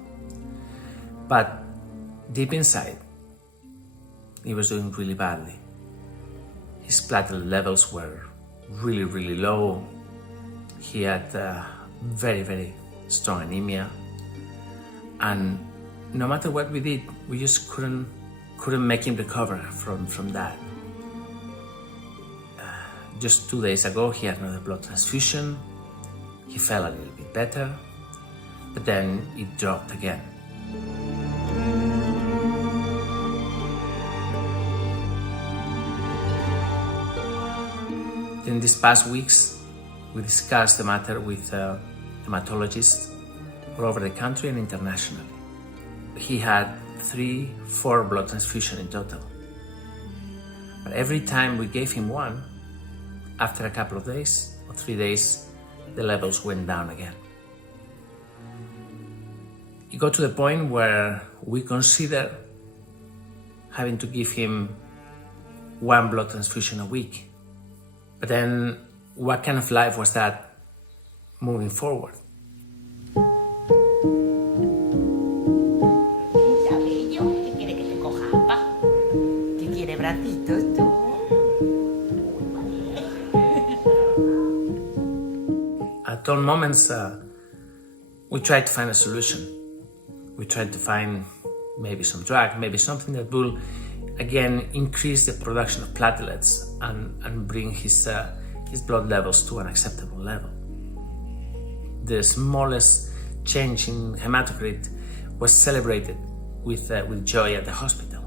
But deep inside, he was doing really badly. His platelet levels were really, really low. He had very, very strong anemia. And no matter what we did, we just couldn't make him recover from that. Just 2 days ago, he had another blood transfusion. He felt a little bit better, but then it dropped again. In these past weeks, we discussed the matter with hematologists all over the country and internationally. He had 3-4 blood transfusions in total. But every time we gave him one, after a couple of days or 3 days, the levels went down again. It got to the point where we considered having to give him 1 blood transfusion a week. But then, what kind of life was that moving forward? ¿Qué quiere que te coja, papá? ¿Qué quiere, bracitos tú? At all moments, we tried to find a solution. We tried to find maybe some drug, maybe something that will, again, increase the production of platelets and bring his blood levels to an acceptable level. The smallest change in hematocrit was celebrated with joy at the hospital.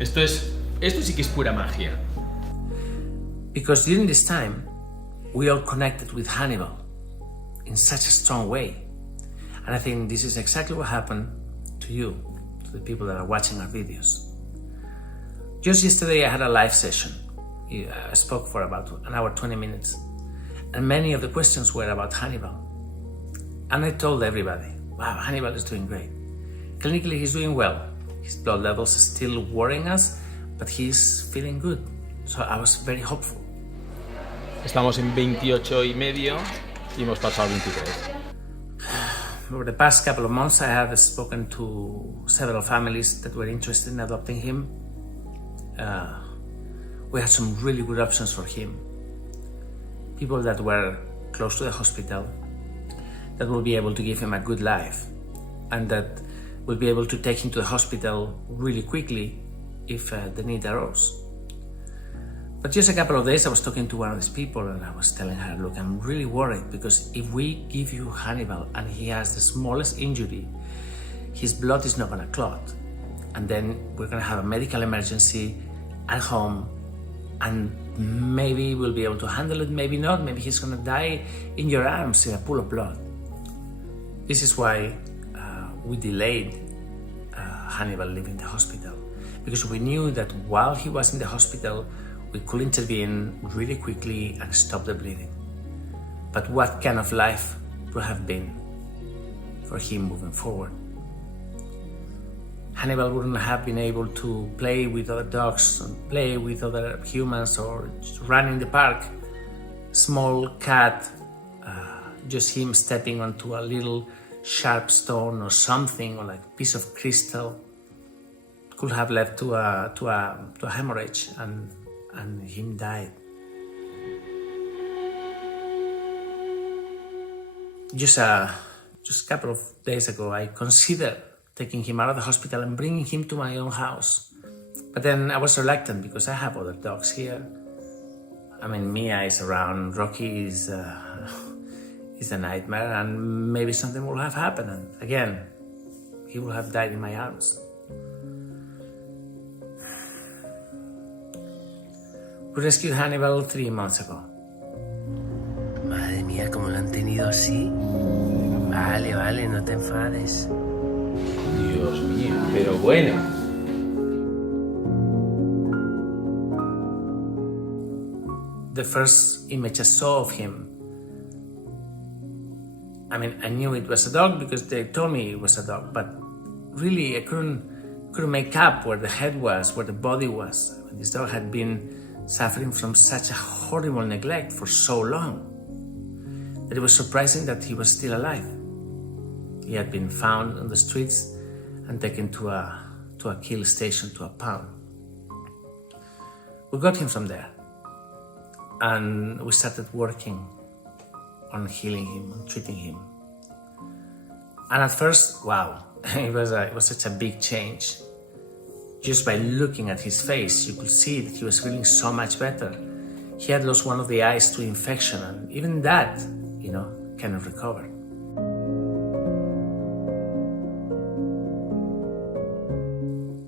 Esto sí que es pura magia. Because during this time, we all connected with Hannibal in such a strong way. And I think this is exactly what happened to you, to the people that are watching our videos. Just yesterday, I had a live session. I spoke for about an hour, 20 minutes. And many of the questions were about Hannibal. And I told everybody, wow, Hannibal is doing great. Clinically, he's doing well. His blood levels are still worrying us, but he's feeling good. So I was very hopeful. Estamos en 28,5 y hemos pasado 23. Over the past couple of months, I have spoken to several families that were interested in adopting him. We had some really good options for him. People that were close to the hospital, that will be able to give him a good life, and that will be able to take him to the hospital really quickly if the need arose. But just a couple of days, I was talking to one of these people and I was telling her, look, I'm really worried because if we give you Hannibal and he has the smallest injury, his blood is not going to clot. And then we're going to have a medical emergency at home and maybe we'll be able to handle it, maybe not. Maybe he's going to die in your arms in a pool of blood. This is why we delayed Hannibal leaving the hospital, because we knew that while he was in the hospital, we could intervene really quickly and stop the bleeding. But what kind of life would have been for him moving forward? Hannibal wouldn't have been able to play with other dogs, or play with other humans, or just run in the park. Small cat, just him stepping onto a little sharp stone or something, or like a piece of crystal, could have led to a hemorrhage, and him died. Just a couple of days ago, I considered taking him out of the hospital and bringing him to my own house. But then I was reluctant because I have other dogs here. I mean, Mia is around, Rocky is a nightmare, and maybe something will have happened. And again, he will have died in my arms. We rescued Hannibal 3 months ago. Madre mía, ¿cómo lo han tenido así? Vale, no te enfades. Dios mío, pero bueno. The first image I saw of him, I mean, I knew it was a dog because they told me it was a dog, but really I couldn't couldn't make up where the head was, where the body was. This dog had been suffering from such a horrible neglect for so long that it was surprising that he was still alive. He had been found on the streets and taken to a kill station, to a pound. We got him from there, and we started working on healing him, on treating him. And at first, wow, it was such a big change. Just by looking at his face, you could see that he was feeling so much better. He had lost one of the eyes to infection, and even that, kind of recovered.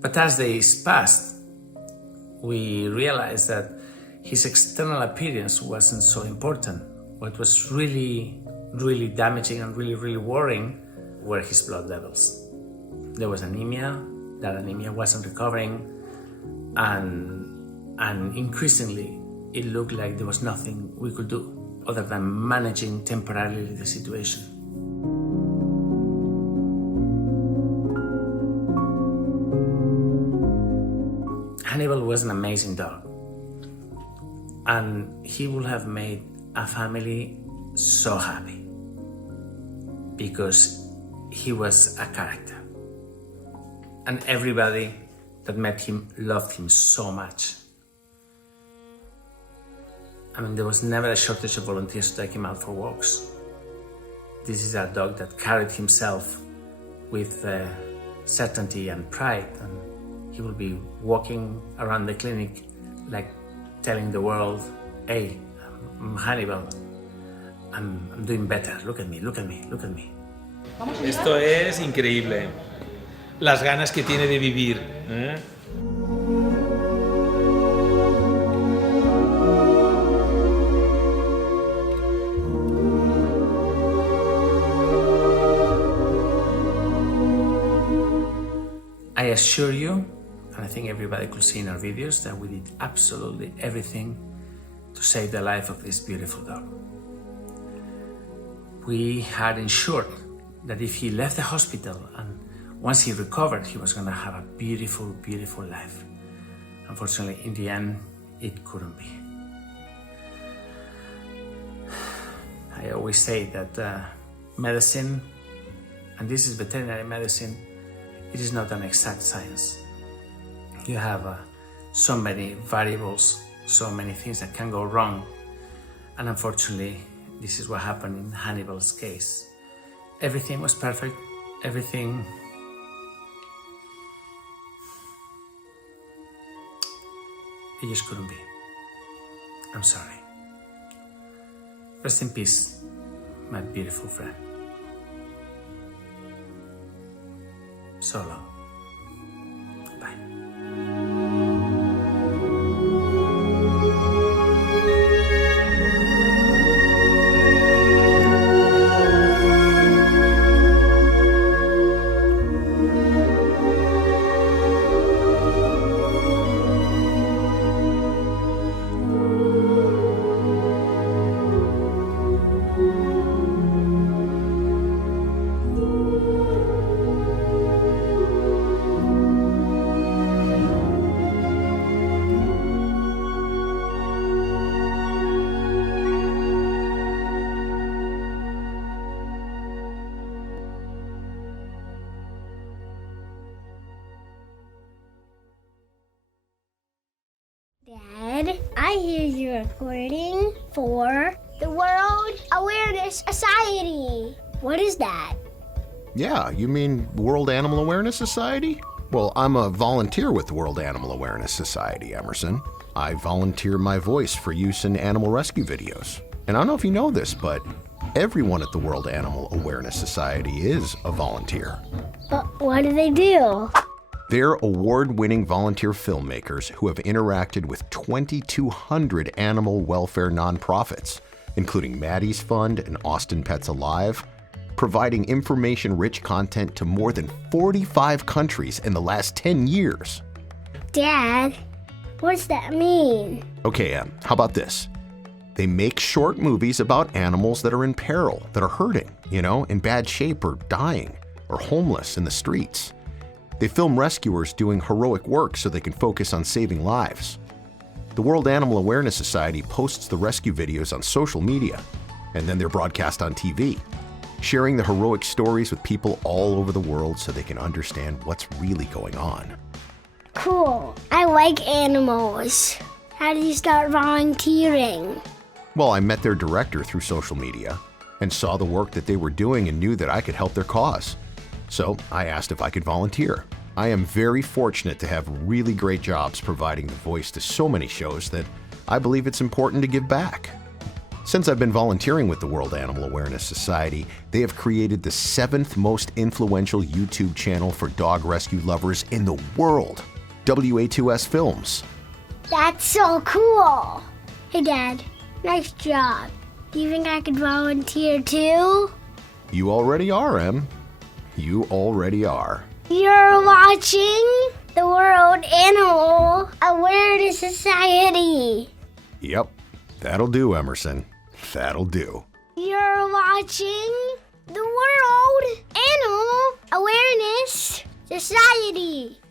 But as days passed, we realized that his external appearance wasn't so important. What was really, really damaging and really, really worrying were his blood levels. There was anemia, that anemia wasn't recovering, and increasingly it looked like there was nothing we could do other than managing temporarily the situation. Hannibal was an amazing dog, and he would have made a family so happy because he was a character, and everybody that met him loved him so much. I mean, there was never a shortage of volunteers to take him out for walks. This is a dog that carried himself with certainty and pride, and he will be walking around the clinic like telling the world, hey, I'm Hannibal, I'm doing better, look at me, look at me, look at me. Esto es increíble. Las ganas que tiene de vivir. I assure you, and I think everybody could see in our videos, that we did absolutely everything to save the life of this beautiful dog. We had ensured that if he left the hospital and once he recovered, he was going to have a beautiful, beautiful life. Unfortunately, in the end, it couldn't be. I always say that medicine, and this is veterinary medicine, it is not an exact science. You have so many variables, so many things that can go wrong. And unfortunately, this is what happened in Hannibal's case. Everything was perfect, everything. It just couldn't be. I'm sorry. Rest in peace, my beautiful friend. So long. Dad, I hear you're recording for the World Awareness Society. What is that? Yeah, you mean World Animal Awareness Society? Well, I'm a volunteer with the World Animal Awareness Society, Emerson. I volunteer my voice for use in animal rescue videos. And I don't know if you know this, but everyone at the World Animal Awareness Society is a volunteer. But what do they do? They're award-winning volunteer filmmakers who have interacted with 2,200 animal welfare nonprofits, including Maddie's Fund and Austin Pets Alive, providing information-rich content to more than 45 countries in the last 10 years. Dad, what's that mean? Okay, how about this? They make short movies about animals that are in peril, that are hurting, in bad shape or dying, or homeless in the streets. They film rescuers doing heroic work so they can focus on saving lives. The World Animal Awareness Society posts the rescue videos on social media, and then they're broadcast on TV, sharing the heroic stories with people all over the world so they can understand what's really going on. Cool. I like animals. How do you start volunteering? Well, I met their director through social media and saw the work that they were doing and knew that I could help their cause. So I asked if I could volunteer. I am very fortunate to have really great jobs providing the voice to so many shows that I believe it's important to give back. Since I've been volunteering with the World Animal Awareness Society, they have created the 7th most influential YouTube channel for dog rescue lovers in the world, WA2S Films. That's so cool. Hey, Dad. Nice job. Do you think I could volunteer too? You already are, Em. You already are. You're watching the World Animal Awareness Society. Yep, that'll do, Emerson. That'll do. You're watching the World Animal Awareness Society.